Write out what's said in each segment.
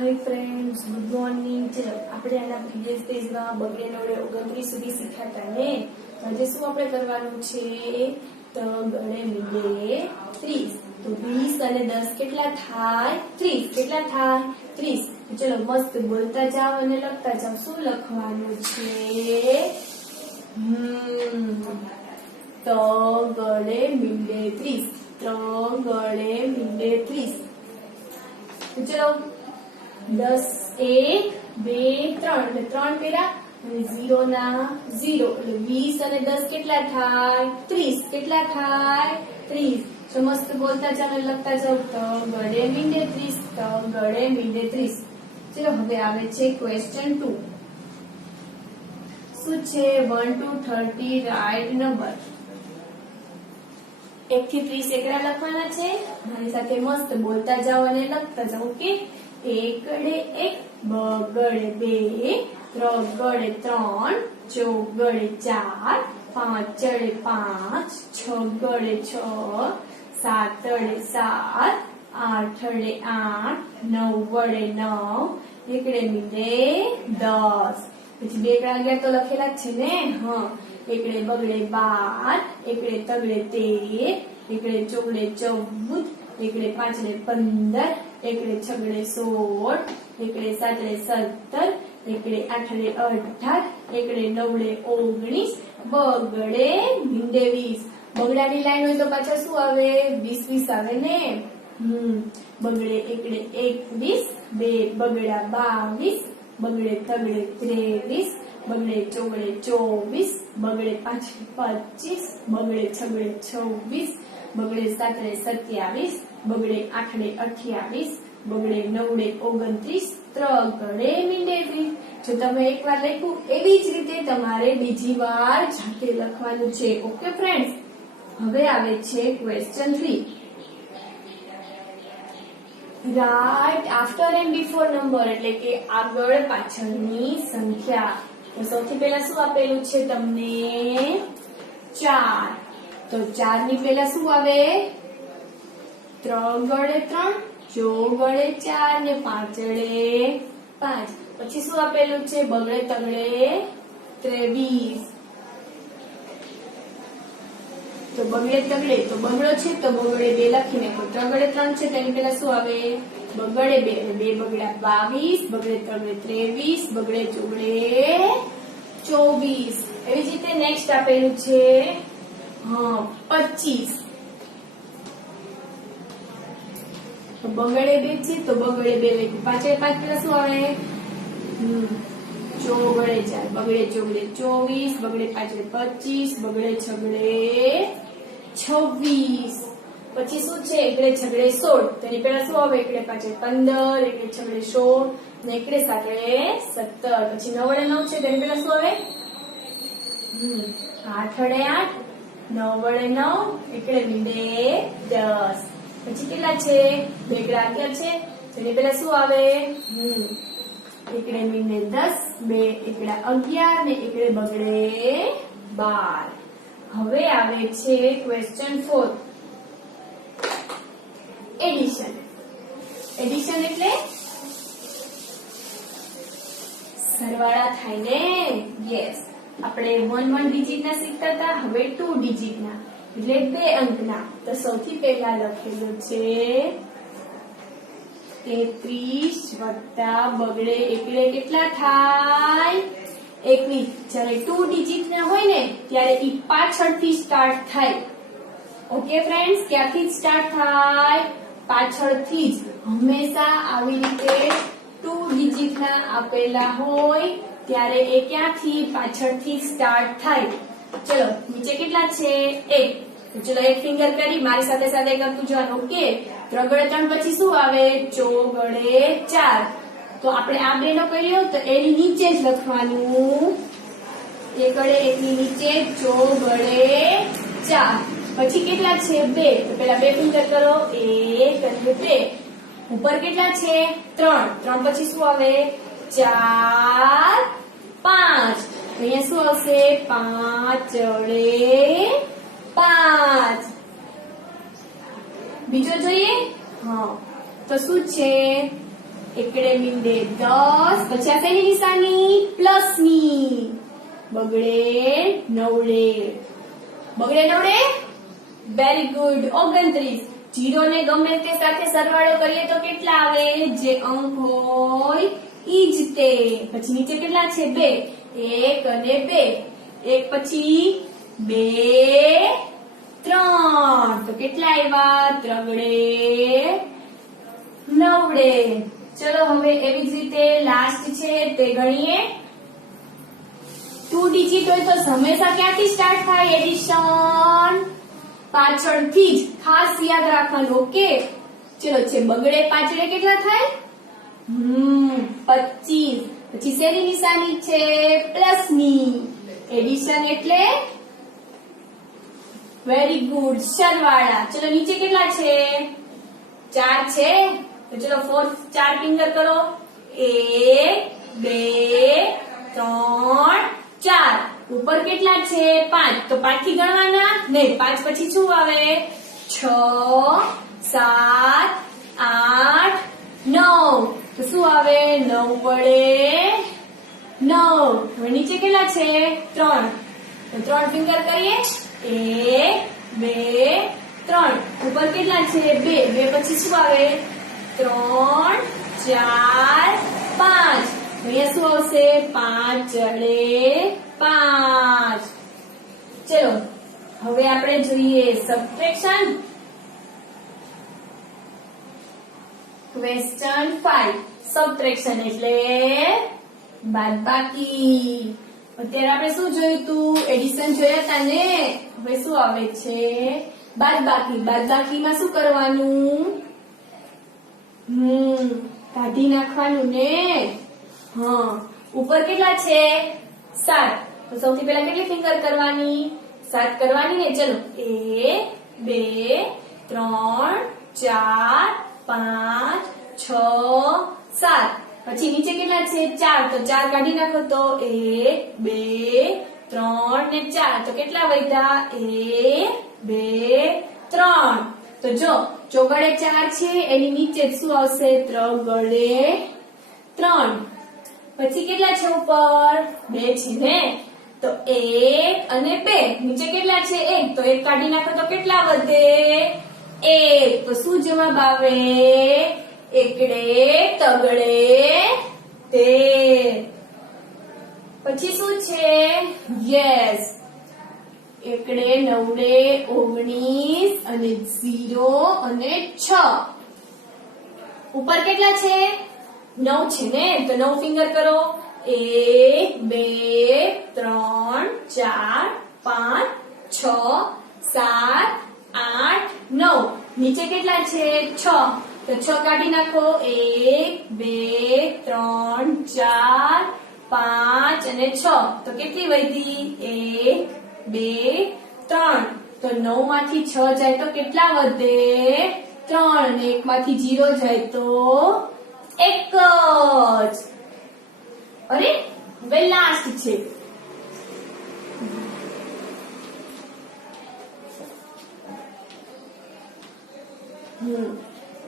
Hi friends, good morning. चलो આપણે આના પ્રીવિયસ પેજમાં બગડે નવડે 29 સુધી શીખ્યા ને આજે શું આપણે કરવાનું છે તો ગળે મીંડે 30 તો 20 અને 10 કેટલા થાય 30 કેટલા થાય 30 ચલો મસ્ત બોલતા જાઓ અને લખતા જાઓ શું લખવાનું છે તો ગળે મીંડે 30 તો ગળે મીંડે 30 चलो 10 1 2 3 એટલે 3 પેરા અને 0 ના 0 એટલે 20 અને 10 કેટલા થાય 30 કેટલા થાય 30 તો મસ્ત બોલતા જાઓ અને લખતા જાઓ તો ગળે મીંડે 30 તો ગળે મીંડે 30 ચલો હવે આવે છે ક્વેશ્ચન 2 શું છે 1 to 30 રાઈટ નંબર 1 થી 30 એકડા લખવાના છે મારી સાથે મસ્ત બોલતા જાઓ અને લખતા જાઓ ઓકે એકડે 1 બગડે 2 ત્રગડે 3 ચોગડે 4 પાંચડે 5 છગડે 6 સાતડે 7 આઠડે 8 નવડે 9 એકડે મીંડે 10 પછી બે એકડા ગયા તો લખેલા જ છે ને હા એકડે બગડે 12 એકડે તગડે 13 એકડે ચોગડે 14 એકડે પાંચડે 15 એકડે છગડે 16 એકડે સાતડે 17 એકડે આઠડે 18 એકડે નવડે 19 બગડે મીંડે 20 બગડાની લાઈન હોય તો પાછા શું આવે 20 20 આવે ને બગડે એકડે 21 બે બગડા 22 બગડે તગડે 23 બગડે ચોગડે 24 બગડે પાંચડે 25 બગડે છગડે 26 બગડે સાતડે 27 બગડે આઠડે 28 બગડે નવડે 29 ત્રગડે મીંડે 20 જો તમે એકવાર લખ્યું એવી જ રીતે તમારે બીજી વાર જાતે લખવાનું છે ઓકે ફ્રેન્ડ્સ હવે આવે છે question 3 right after and before number એટલે કે આગળ પાછળની સંખ્યા તો સૌથી પહેલા શું આપેલું છે તમને 4 તો 4 ની પહેલા શું આવે ત્રગડે 3 ચોગડે 4 ને પાંચડે 5 પછી શું આપેલું છે બગડે તગડે 23 તો બગડે તગડે તો બગડો છે તો બગડે 2 લખી નાખો ત્રગડે 3 છે તેની પહેલા શું આવે બગડે 2 બગડ્યા 22 બગડે તગડે 23 બગડે ચોગડે 24 એવી જ રીતે નેક્સ્ટ આપેલું છે 25 તો બગડે 2 છે તો બગડે 2 લખ્યું પાછળ 5 પેલા શું આવે ચોગડે 4 બગડે ચોગડે 24 બગડે પાંચડે 25 બગડે છગડે 26 પછી શું છે એકડે છગડે 16 તેની પહેલા શું આવે એકડે પાંચડે 15 એકડે છગડે 16 ને એકડે સાતડે 17 પછી નવડે 9 છે તેની પહેલા શું આવે આઠડે 8 નવડે 9 એકડે મીંડે 10 પછી કેટલા છે બે એકડા 11 છે તેની પહેલા શું આવે એકડે મીંડે 10 બે એકડા 11 ને એકડે બગડે 12 હવે આવે છે ક્વેશ્ચન 4 એડિશન એડિશન એટલે સરવાળા થાય ને યસ આપણે 1 ડિજિટ ના શીખતા હતા હવે 2 ડિજિટ ના એટલે 2 અંકના તો સૌથી પહેલા લખેલું છે 33 વત્તા બગડે એકડે કેટલા થાય 21 જ્યારે 2 ડિજિટ ના હોય ને ત્યારે ઈ પાછળથી સ્ટાર્ટ થાય ઓકે ફ્રેન્ડ્સ ક્યાંથી સ્ટાર્ટ થાય પાછળથી જ હંમેશા આવી રીતે 2 ડિજિટ ના આપેલા હોય ત્યારે એ ક્યાંથી પાછળથી સ્ટાર્ટ થાય ચલો નીચે કેટલા છે 1 ચલો એક ફિંગર કરી મારી સાથે સાથે કરતું જવાનું ઓકે ત્રગડે 3 પછી શું આવે ચોગડે 4 તો આપણે આ બે નો કર્યો તો એની નીચે જ લખવાનું એકડે એકની નીચે ચોગડે 4 પછી કેટલા છે 2 તો પેલા બે ફિંગર કરો 1 અને 2 ઉપર કેટલા છે 3 પછી શું આવે 4 5 અહીંયા શું આવશે 5 5 બીજો જોઈએ હા તો શું છે એકડે મીંડે 10, પછી આ શેની નિશાની? પ્લસની. બગડે નવડે. બગડે નવડે? Very good. 29. જીરો ને ગમે તે સાથે સરવાળો કરીએ તો કેટલા આવે? જે અંક હોય ઈ જ તે. પછી નીચે કેટલા છે? 2. 1 અને 2. 1 પછી 2 3. તો કેટલા આવ્યા? ત્રગડે નવડે. ચલો હવે એવી જ રીતે લાસ્ટ છે તે ગણીએ. 2 ડિજિટ હોય તો હંમેશા ક્યાંથી સ્ટાર્ટ થાય? એડિશન પાછળથી જ. ખાસ યાદ રાખવાનું. ઓકે ચલો છે બગડે પાછળ કેટલા થાય? 25. પછી શેની નિશાની છે? પ્લસની. એડિશન એટલે વેરી ગુડ સરવાળા. ચલો નીચે કેટલા છે? 4 છે. તો ચલો 4 ફિંગર કરો. 1 2 3 4. ઉપર કેટલા છે? 5. તો 5 થી ગણવાના નહીં. 5 પછી શું આવે? 6 7 8 9. તો શું આવે? 9 વડે 9. હવે નીચે કેટલા છે? 3. તો 3 ફિંગર કરીએ. 1 2 3. ઉપર કેટલા છે? 2. 2 પછી શું આવે? 3 4 5. અહીંયા શું આવશે? 5 વડે 5. ચલો હવે આપણે જોઈએ સબટ્રેક્શન. ક્વેશ્ચન 5. સબટ્રેક્શન એટલે બાદબાકી. અત્યારે આપણે શું જોયું તું? એડિશન જોયા હતા ને. હવે શું આવે છે? બાદબાકી. બાદબાકીમાં શું કરવાનું? કાઢી નાખવાનું ને. હા ઉપર કેટલા છે? 7. તો સૌથી પહેલા કેટલી ફિંગર કરવાની? 7 કરવાની ને. ચલો 1 2 3 4 5 6 7. પછી નીચે કેટલા છે? 4. તો 4 કાઢી નાખો તો 1 2 3 ને 4. તો કેટલા વધ્યા? 1 2 3. તો જો ચોગડે 4 છે એની નીચે શું આવશે? ત્રગડે 3. પછી કેટલા છે ઉપર? 2 છે ને. તો 1 અને 2. નીચે કેટલા છે? 1. તો 1 કાઢી નાખો તો કેટલા વધે? 1. તો શું જવાબ આવે? એકડે તગડે 13. પછી શું છે? યસ એકડે નવડે 19 અને 0 અને 6. ઉપર કેટલા છે? 9 છે ને. તો 9 ફિંગર કરો. 1 2 3 4 5 6 7 8 9. નીચે કેટલા છે? 6. તો 6 કાઢી નાખો. 1 2 3 4 5 અને 6. તો કેટલી વધી? 1 2 3. તો 9 માંથી 6 જાય તો કેટલા વધે? 3. અને 1 માંથી 0 જાય તો 1 જ. અરે હવે લાસ્ટ છે.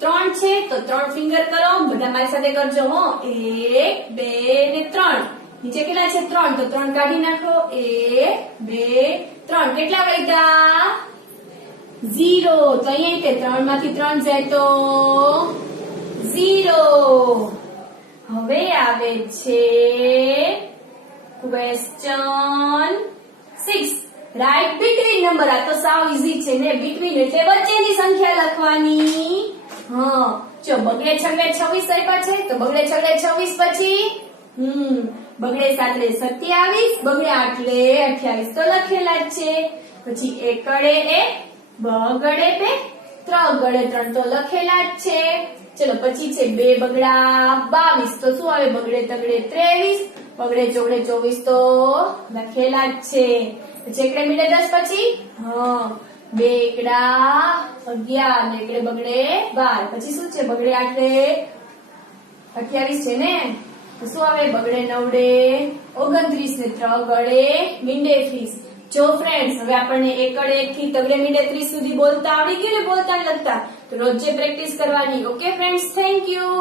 ત્રણ છે તો 3 ફિંગર કરો. બધા મારી સાથે કરજો હો. 1 2 ને 3. નીચે કેટલા છે? 3. તો 3 કાઢી નાખો. 1 2 3. કેટલા વધ્યા? 0. તો અહીંયા 3 માંથી 3 જાય તો 0. હવે આવે છે ક્વેશ્ચન 6. Right between number. આ તો સાવ ઈઝી છે ને. બિટવીન એટલે વચ્ચેની સંખ્યા લખવાની. હા જો બગડે છગડે 26 આપ્યા છે. તો બગડે છગડે 26 પછી બગડે 7 27. બગડે 8 28 તો લખેલા જ છે. પછી એકડે 1 બગડે 2 ત્રગડે 3 તો લખેલા જ છે. ચલો પછી છે 2 બગડા 22. તો શું આવે? બગડે તગડે 23. બગડે ચોગડે 24 તો લખેલા જ છે. પછી એકડે મીડે 10 પછી 2 એકડા 11 ને એકડે બગડે 12. પછી શું છે? બગડે 8 28 છે ને. તો શું આવે? બગડે 9 29 ને ત્રગડે મીંડે 30. જો ફ્રેન્ડ્સ હવે આપણને એકડે 1 થી તગડે મીંડે 30 સુધી બોલતા આવડી ગયું ને. બોલતા લખતા. તો રોજ પ્રેક્ટિસ કરવાની. Okay friends, thank you.